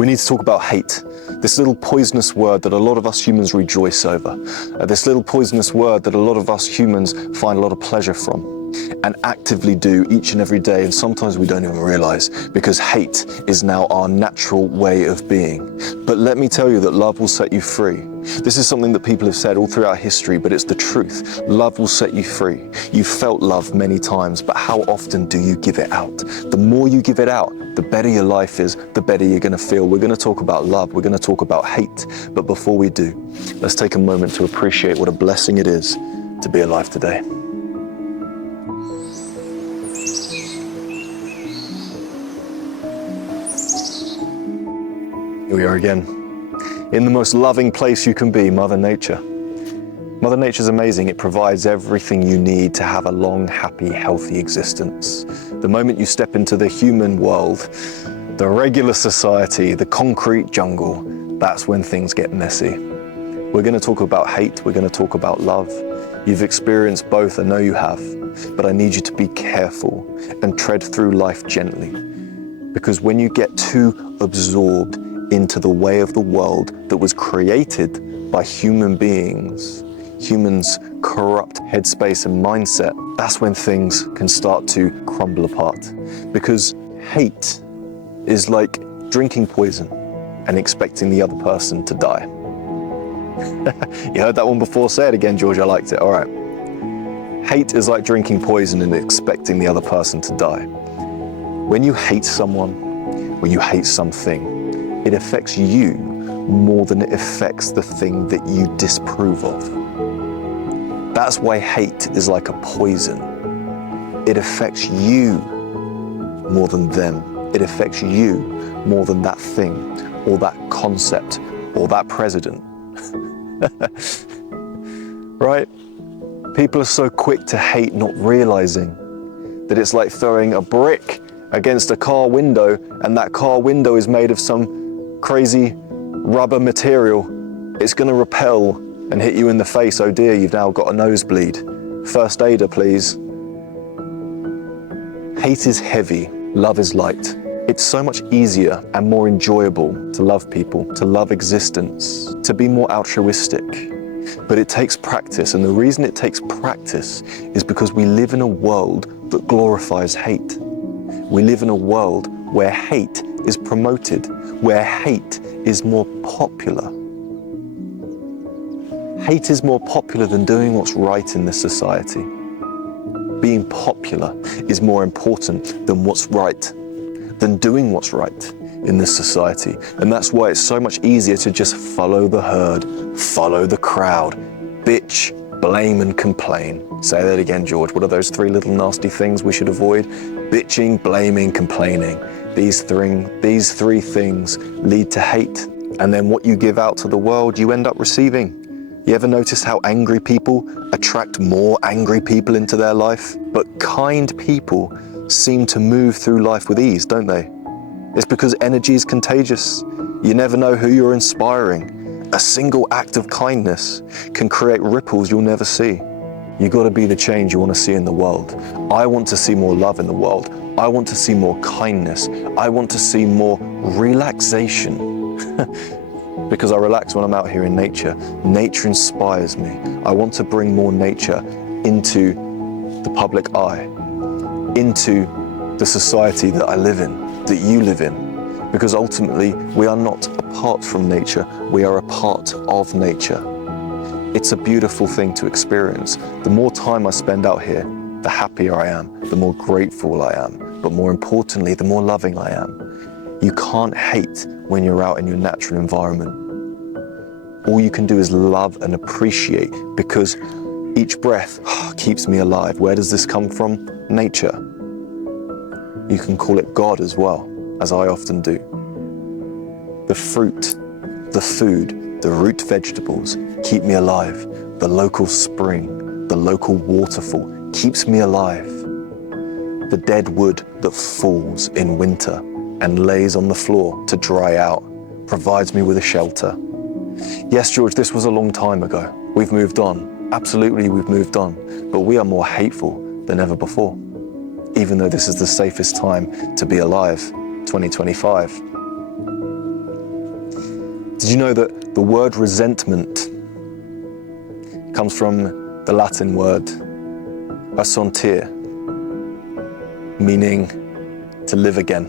We need to talk about hate, this little poisonous word that a lot of us humans rejoice over, this little poisonous word that a lot of us humans find a lot of pleasure from and actively do each and every day, and sometimes we don't even realize, because hate is now our natural way of being. But let me tell you that love will set you free. This is something that people have said all throughout history, but it's the truth. Love will set you free. You've felt love many times, but how often do you give it out? The more you give it out, the better your life is, the better you're going to feel. We're going to talk about love. We're going to talk about hate. But before we do, let's take a moment to appreciate what a blessing it is to be alive today. Here we are again, in the most loving place you can be, Mother Nature. Mother Nature's amazing. It provides everything you need to have a long, happy, healthy existence. The moment you step into the human world, the regular society, the concrete jungle, that's when things get messy. We're going to talk about hate. We're going to talk about love. You've experienced both, I know you have, but I need you to be careful and tread through life gently. Because when you get too absorbed into the way of the world that was created by human beings, humans' corrupt headspace and mindset, that's when things can start to crumble apart. Because hate is like drinking poison and expecting the other person to die. You heard that one before? Say it again, George, I liked it. All right. Hate is like drinking poison and expecting the other person to die. When you hate someone, when you hate something, it affects you more than it affects the thing that you disapprove of. That's why hate is like a poison. It affects you more than them. It affects you more than that thing, or that concept, or that president. Right? People are so quick to hate, not realizing that it's like throwing a brick against a car window, and that car window is made of some crazy rubber material. It's going to repel and hit you in the face. Oh dear, you've now got a nosebleed. First aider, please. Hate is heavy, love is light. It's so much easier and more enjoyable to love people, to love existence, to be more altruistic. But it takes practice, and the reason it takes practice is because we live in a world that glorifies hate. We live in a world where hate is promoted, where hate is more popular. Hate is more popular than doing what's right in this society. Being popular is more important than what's right, than doing what's right in this society. And that's why it's so much easier to just follow the herd, follow the crowd, bitch, blame and complain. Say that again, George. What are those three little nasty things we should avoid? Bitching, blaming, complaining. These three things lead to hate. And then what you give out to the world, you end up receiving. You ever notice how angry people attract more angry people into their life? But kind people seem to move through life with ease, don't they? It's because energy is contagious. You never know who you're inspiring. A single act of kindness can create ripples you'll never see. You got to be the change you want to see in the world. I want to see more love in the world. I want to see more kindness. I want to see more relaxation. Because I relax when I'm out here in nature. Nature inspires me. I want to bring more nature into the public eye, into the society that I live in, that you live in. Because ultimately, we are not apart from nature, we are a part of nature. It's a beautiful thing to experience. The more time I spend out here, the happier I am, the more grateful I am, but more importantly, the more loving I am. You can't hate when you're out in your natural environment. All you can do is love and appreciate, because each breath keeps me alive. Where does this come from? Nature. You can call it God as well, as I often do. The fruit, the food, the root vegetables keep me alive. The local spring, the local waterfall keeps me alive. The dead wood that falls in winter and lays on the floor to dry out provides me with a shelter. Yes, George, this was a long time ago. We've moved on. Absolutely, we've moved on. But we are more hateful than ever before. Even though this is the safest time to be alive, 2025. Did you know that the word resentment comes from the Latin word assentir, meaning to live again?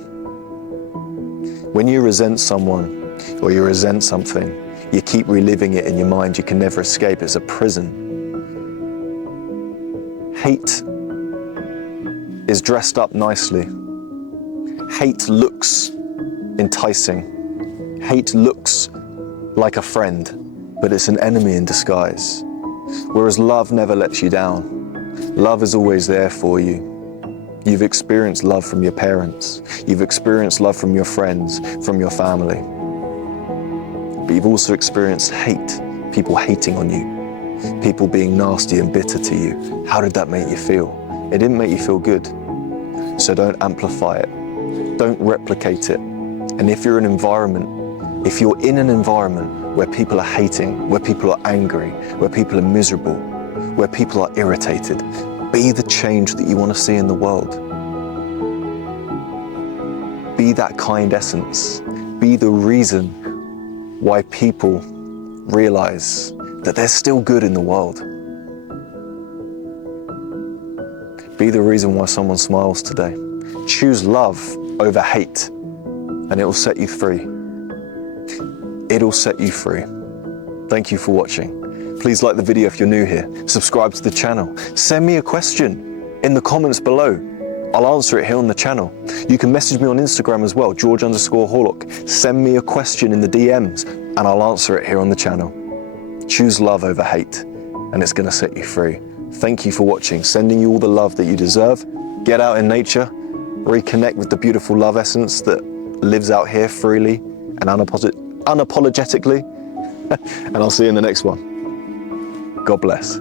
When you resent someone or you resent something, you keep reliving it in your mind. You can never escape. It's a prison. Hate is dressed up nicely. Hate looks enticing. Hate looks like a friend, but it's an enemy in disguise. Whereas love never lets you down. Love is always there for you. You've experienced love from your parents. You've experienced love from your friends, from your family. But you've also experienced hate, people hating on you, people being nasty and bitter to you. How did that make you feel? It didn't make you feel good. So don't amplify it. Don't replicate it. And if you're in an environment where people are hating, where people are angry, where people are miserable, where people are irritated, be the change that you want to see in the world. Be that kind essence. Be the reason why people realize that there's still good in the world. Be the reason why someone smiles today. Choose love over hate, and it will set you free. It'll set you free. Thank you for watching. Please like the video if you're new here. Subscribe to the channel. Send me a question in the comments below. I'll answer it here on the channel. You can message me on Instagram as well, George_Horlock. Send me a question in the DMs and I'll answer it here on the channel. Choose love over hate and it's gonna set you free. Thank you for watching. Sending you all the love that you deserve. Get out in nature. Reconnect with the beautiful love essence that lives out here freely and unapologetically. And I'll see you in the next one. God bless.